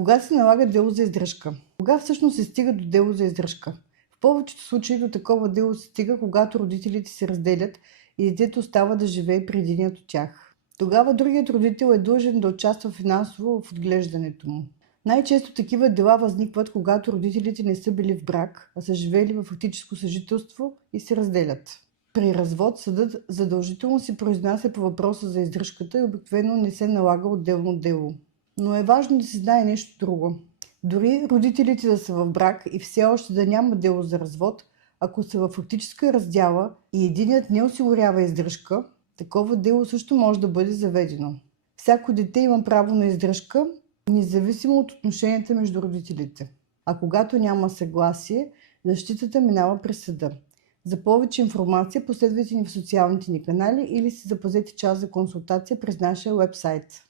Кога се налага дело за издръжка? Кога всъщност се стига до дело за издръжка? В повечето случаи до такова дело се стига, когато родителите се разделят и детето остава да живее при единият от тях. Тогава другият родител е длъжен да участва финансово в отглеждането му. Най-често такива дела възникват, когато родителите не са били в брак, а са живели в фактическо съжителство и се разделят. При развод съдът задължително се произнася по въпроса за издръжката и обикновено не се налага отделно дело. Но е важно да се знае нещо друго. Дори родителите да са в брак и все още да няма дело за развод, ако са във фактическа раздяла и единият не осигурява издръжка, такова дело също може да бъде заведено. Всяко дете има право на издръжка, независимо от отношенията между родителите. А когато няма съгласие, защитата минава през съда. За повече информация последвайте ни в социалните ни канали или си запазете час за консултация през нашия уебсайт.